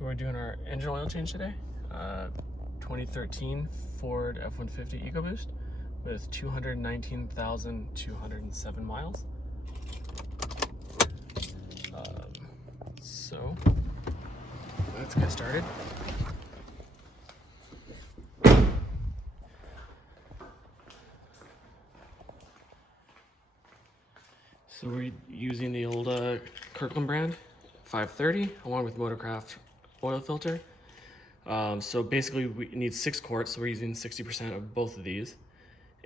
So we're doing our engine oil change today. 2013 Ford F-150 Ecoboost with 219,207 miles. So let's get started. So we're using the old Kirkland brand 530 along with Motorcraft oil filter. So basically we need 6 quarts, so we're using 60% of both of these.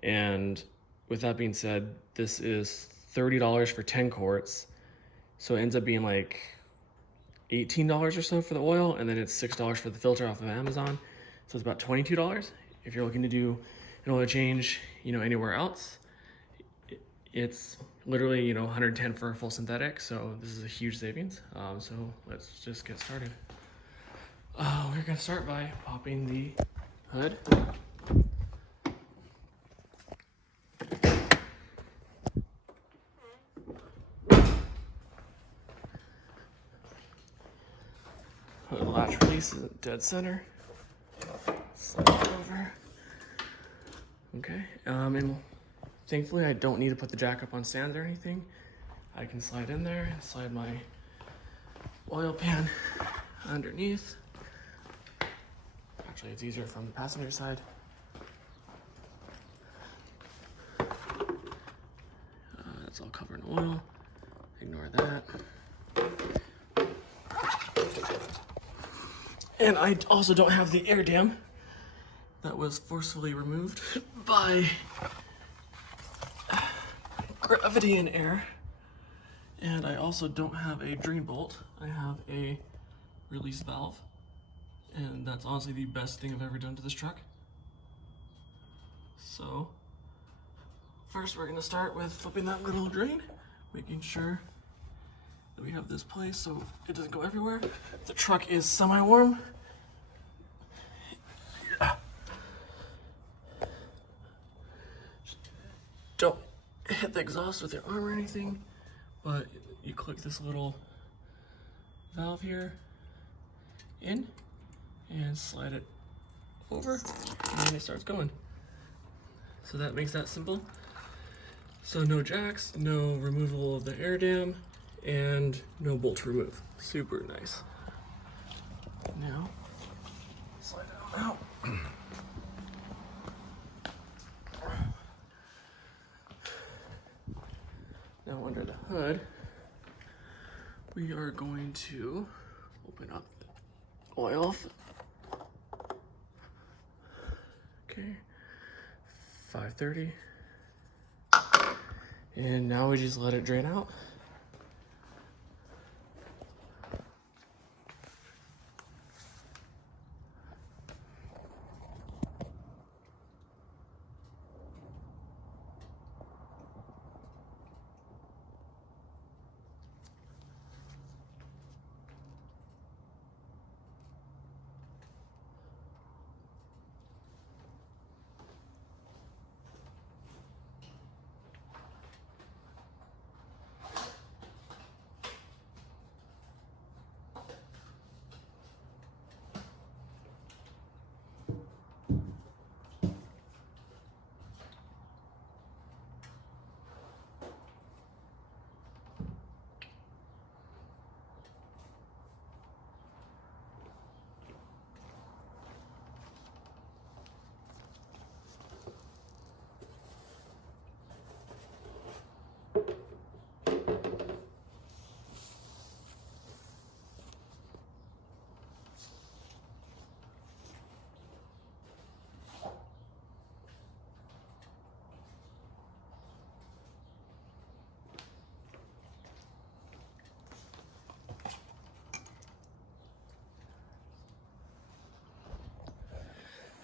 And with that being said, this is $30 for 10 quarts. So it ends up being like $18 or so for the oil, and then it's $6 for the filter off of Amazon. So it's about $22. If you're looking to do an oil change, anywhere else, it's literally, 110 for a full synthetic. So this is a huge savings. So let's just get started. We're gonna start by popping the hood. Hood latch release is at dead center. Slide it over. Okay, and thankfully I don't need to put the jack up on stands or anything. I can slide in there and slide my oil pan underneath. Actually, it's easier from the passenger side. It's all covered in oil. Ignore that. And I also don't have the air dam that was forcefully removed by gravity and air. And I also don't have a drain bolt. I have a release valve. And that's honestly the best thing I've ever done to this truck. So first we're gonna start with flipping that little drain, making sure that we have this place so it doesn't go everywhere. The truck is semi-warm. Don't hit the exhaust with your arm or anything, but you click this little valve here in and slide it over, and then it starts going. So that makes that simple. So no jacks, no removal of the air dam, and no bolt to remove. Super nice. Now, slide it on out. Now under the hood, we are going to open up the oil. Okay, 530. And now we just let it drain out.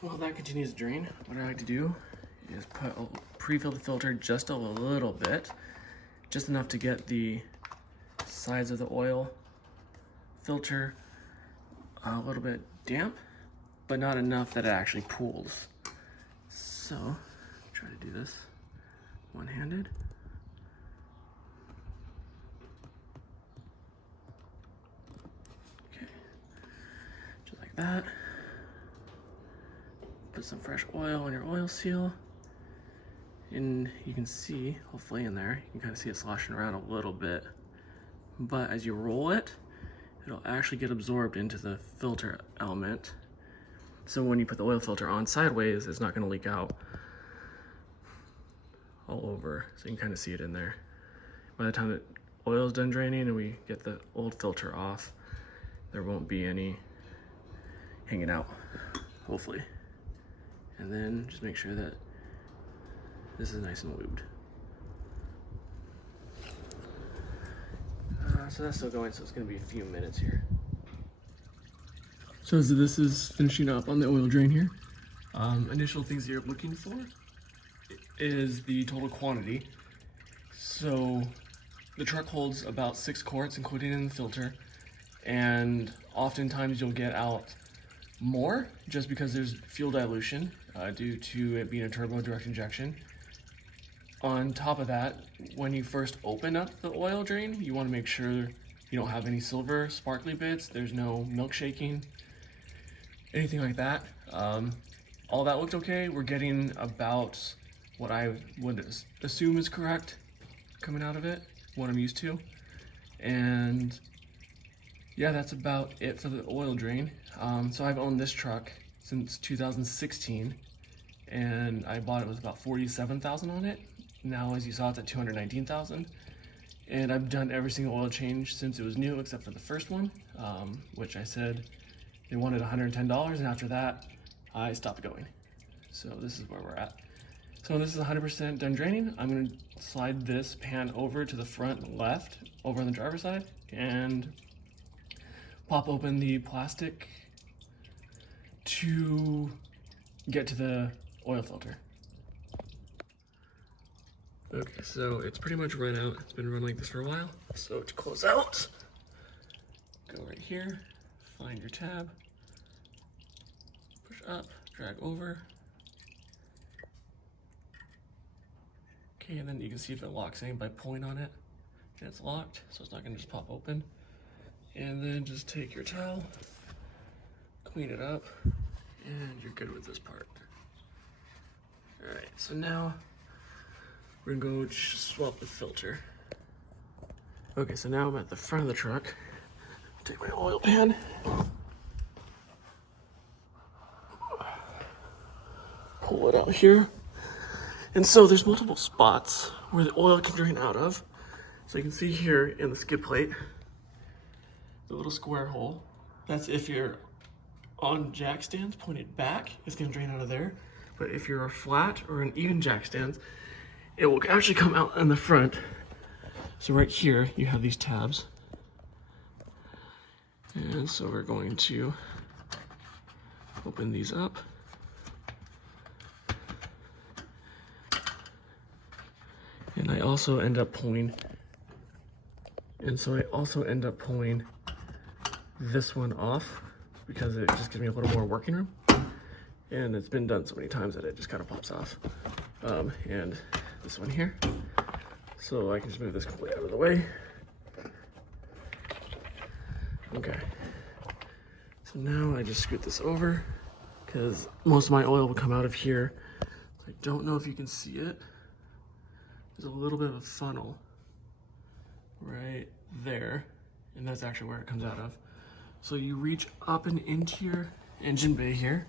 While that continues to drain, what I like to do is pre-fill the filter just a little bit, just enough to get the sides of the oil filter a little bit damp, but not enough that it actually pools. So, try to do this one-handed. that. Put some fresh oil on your oil seal. And you can see, hopefully in there, you can kind of see it sloshing around a little bit. But as you roll it, it'll actually get absorbed into the filter element. So when you put the oil filter on sideways, it's not going to leak out all over. So you can kind of see it in there. By the time the oil is done draining and we get the old filter off, there won't be any hanging out, hopefully. And then just make sure that this is nice and lubed. So that's still going, so it's going to be a few minutes here. So as this is finishing up on the oil drain here, initial things you're looking for is the total quantity. So the truck holds about 6 quarts, including in the filter, and oftentimes you'll get out more just because there's fuel dilution due to it being a turbo direct injection. On top of that, when you first open up the oil drain, you want to make sure you don't have any silver sparkly bits, there's no milk shaking, anything like that. All that looked okay. We're getting about what I would assume is correct coming out of it, what I'm used to. And yeah, that's about it for the oil drain. So I've owned this truck since 2016, and I bought it with about 47,000 on it. Now, as you saw, it's at 219,000. And I've done every single oil change since it was new, except for the first one, which I said they wanted $110, and after that, I stopped going. So this is where we're at. So when this is 100% done draining, I'm gonna slide this pan over to the front left, over on the driver's side, and pop open the plastic to get to the oil filter. Okay, so it's pretty much run out. It's been run like this for a while. So to close out, go right here, find your tab, push up, drag over. Okay, and then you can see if it locks in by pulling on it. And it's locked, so it's not gonna just pop open. And then just take your towel, clean it up, and you're good with this part. All right, so now we're gonna go swap the filter. Okay, so now I'm at the front of the truck. Take my oil pan. Pull it out here. And so there's multiple spots where the oil can drain out of. So you can see here in the skid plate, the little square hole. That's if you're on jack stands pointed back, it's gonna drain out of there. But if you're a flat or an even jack stands, it will actually come out in the front. So right here, you have these tabs. And so we're going to open these up. And I also end up pulling, this one off because it just gives me a little more working room. And it's been done so many times that it just kind of pops off. And this one here. So I can just move this completely out of the way. Okay. So now I just scoot this over because most of my oil will come out of here. I don't know if you can see it. There's a little bit of a funnel right there, and that's actually where it comes out of. So you reach up and into your engine bay here.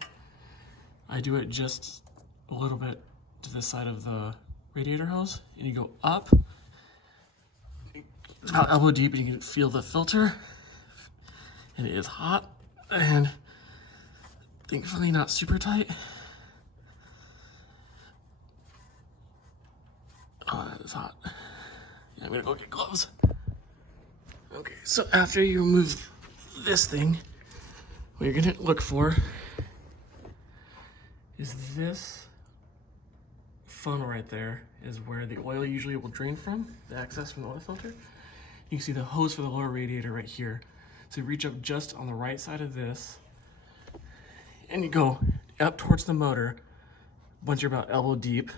I do it just a little bit to the side of the radiator hose, and you go up. It's about elbow deep, and you can feel the filter, and it is hot, and thankfully not super tight. Oh, that is hot. Yeah, I'm gonna go get gloves. Okay, so after you remove this thing, what you're gonna look for is this funnel right there is where the oil usually will drain from, the excess from the oil filter. You can see the hose for the lower radiator right here. So you reach up just on the right side of this, and you go up towards the motor. Once you're about elbow deep,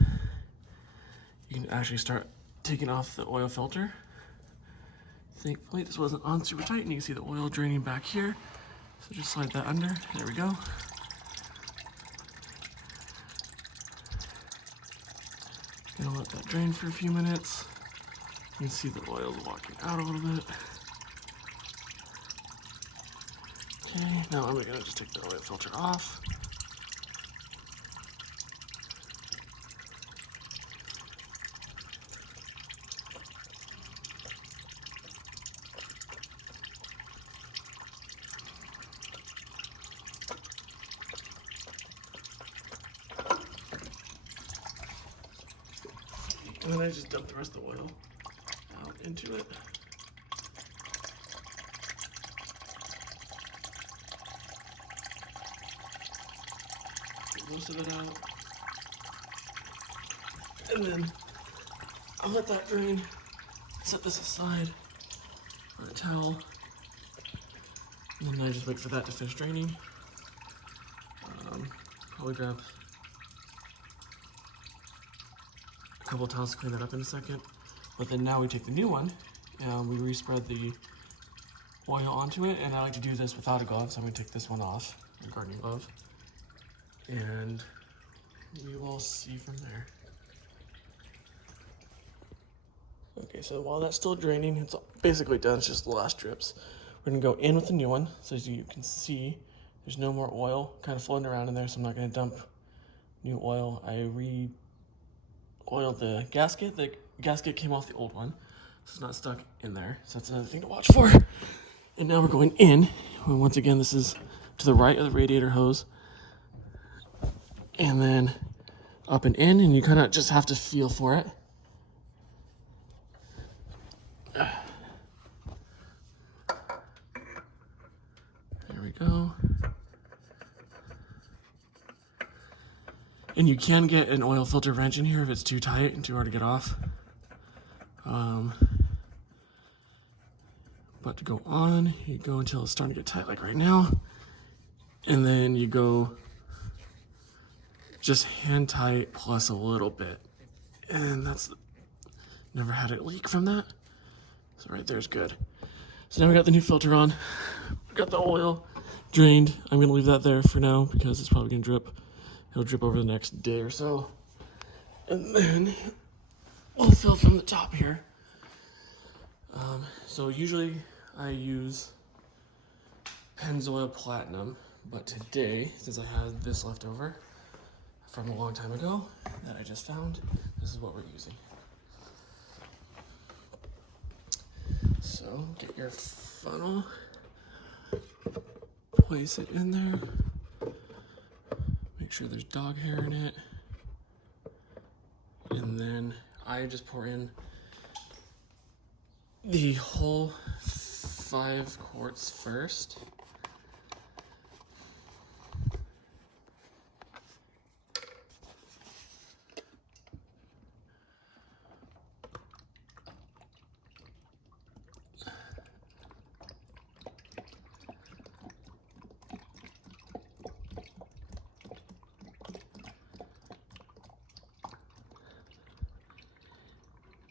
you can actually start taking off the oil filter. Thankfully, this wasn't on super tight, and you can see the oil draining back here. So just slide that under, there we go. Gonna let that drain for a few minutes. You can see the oil's walking out a little bit. Okay, now I'm gonna just take the oil filter off. And then I just dump the rest of the oil out into it. Get most of it out. And then I'll let that drain. Set this aside on a towel. And then I just wait for that to finish draining. Probably grab a couple of towels to clean that up in a second. But then now we take the new one and we respread the oil onto it. And I like to do this without a glove, so I'm gonna take this one off, the gardening glove. And we will see from there. Okay, so while that's still draining, it's basically done, it's just the last drips. We're gonna go in with the new one, so as you can see, there's no more oil kind of floating around in there, so I'm not gonna dump new oil. I re-oiled the gasket. The gasket came off the old one, so it's not stuck in there. So that's another thing to watch for. And now we're going in. And once again, this is to the right of the radiator hose. And then up and in, and you kind of just have to feel for it. There we go. And you can get an oil filter wrench in here if it's too tight and too hard to get off. But to go on, you go until it's starting to get tight, like right now. And then you go just hand tight plus a little bit. And that's, never had it leak from that. So right there is good. So now we got the new filter on. We got the oil drained. I'm gonna leave that there for now because it's probably gonna drip. It'll drip over the next day or so. And then we'll fill from the top here. So usually I use Pennzoil Platinum, but today, since I had this left over from a long time ago that I just found, this is what we're using. So get your funnel, place it in there, make sure there's dog hair in it, and then I just pour in the whole 5 quarts first.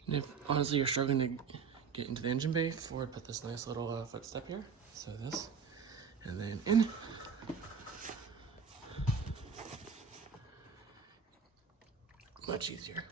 And if honestly you're struggling to get into the engine bay, Ford put this nice little footstep here. So this, and then in. Much easier.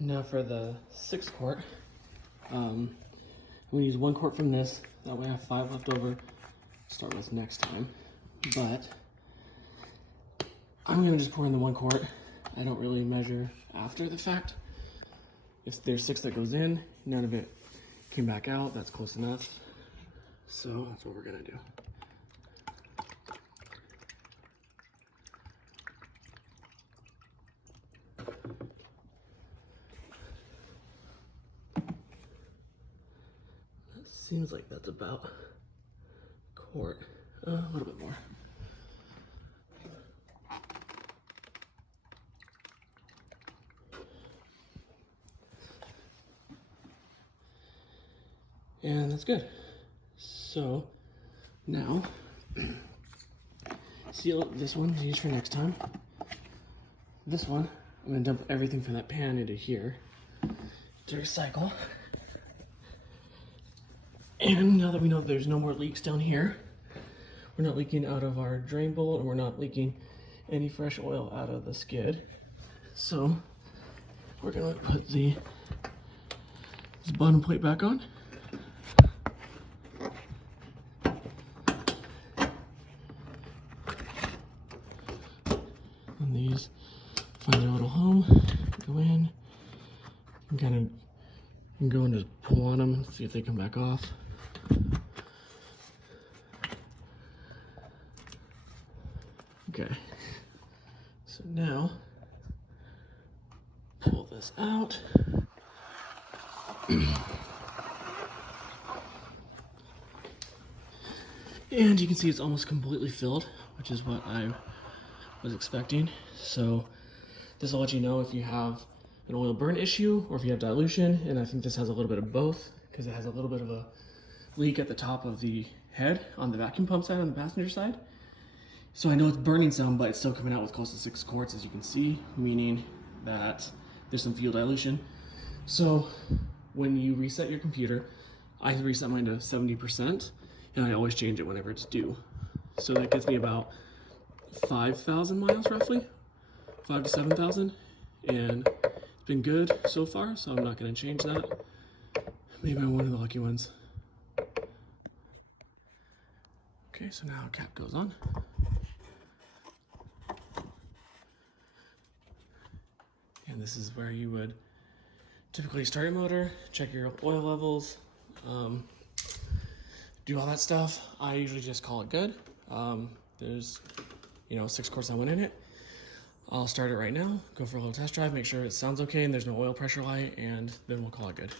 And now for the 6 quart, I'm gonna use 1 quart from this. That way I have 5 left over to start with next time. But I'm gonna just pour in the 1 quart. I don't really measure after the fact. If there's 6 that goes in, none of it came back out, that's close enough. So that's what we're gonna do. Seems like that's about a quart, a little bit more. And that's good. So now, seal this one, use for next time. This one, I'm gonna dump everything from that pan into here to recycle. And now that we know there's no more leaks down here, we're not leaking out of our drain bowl, and we're not leaking any fresh oil out of the skid. So we're gonna put this bottom plate back on. And these find their little home, go in, and kind of, you can go and just pull on them and see if they come back off. Okay, so now pull this out. And you can see it's almost completely filled, which is what I was expecting. So this will let you know if you have an oil burn issue or if you have dilution, and I think this has a little bit of both because it has a little bit of a leak at the top of the head on the vacuum pump side on the passenger side. So I know it's burning some, but it's still coming out with close to 6 quarts, as you can see, meaning that there's some fuel dilution. So when you reset your computer, I reset mine to 70%, and I always change it whenever it's due. So that gets me about 5,000 miles roughly, 5 to 7,000, and it's been good so far, so I'm not going to change that. Maybe I'm one of the lucky ones. Okay, so now cap goes on. And this is where you would typically start your motor, check your oil levels, do all that stuff. I usually just call it good. There's, 6 quarts I went in it. I'll start it right now, go for a little test drive, make sure it sounds okay and there's no oil pressure light, and then we'll call it good.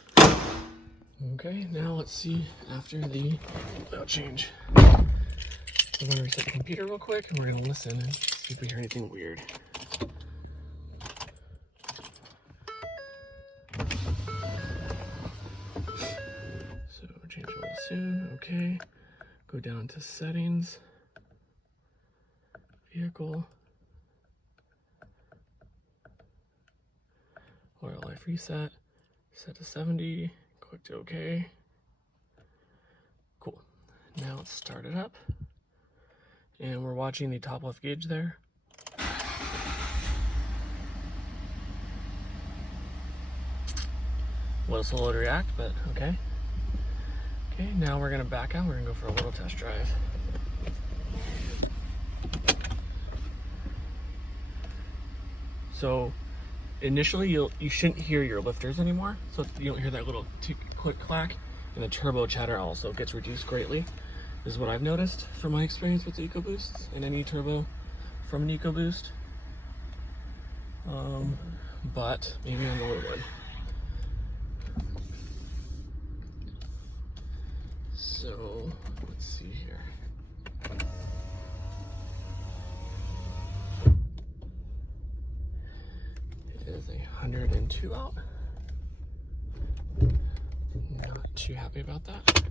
Okay, now let's see after the oil change. I'm gonna reset the computer real quick and we're gonna listen and see if we hear anything weird. So change oil soon, okay. Go down to settings, vehicle, oil life reset, set to 70, click to OK. Cool. Now let's start it up. And we're watching the top left gauge there. A little slow to react, but okay. Okay, now we're gonna back out. We're gonna go for a little test drive. So initially you shouldn't hear your lifters anymore. So you don't hear that little click clack, and the turbo chatter also gets reduced greatly. This is what I've noticed from my experience with the EcoBoosts and any turbo from an EcoBoost. But maybe I'm the only one. So let's see here. It is 102 out. Not too happy about that.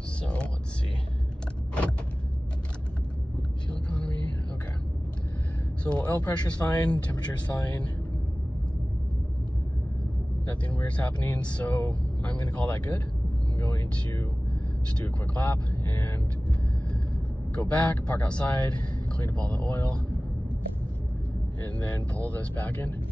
So let's see. Fuel economy, okay. So oil pressure's fine, temperature's fine. Nothing weird's happening, so I'm gonna call that good. I'm going to just do a quick lap and go back, park outside, clean up all the oil, and then pull this back in.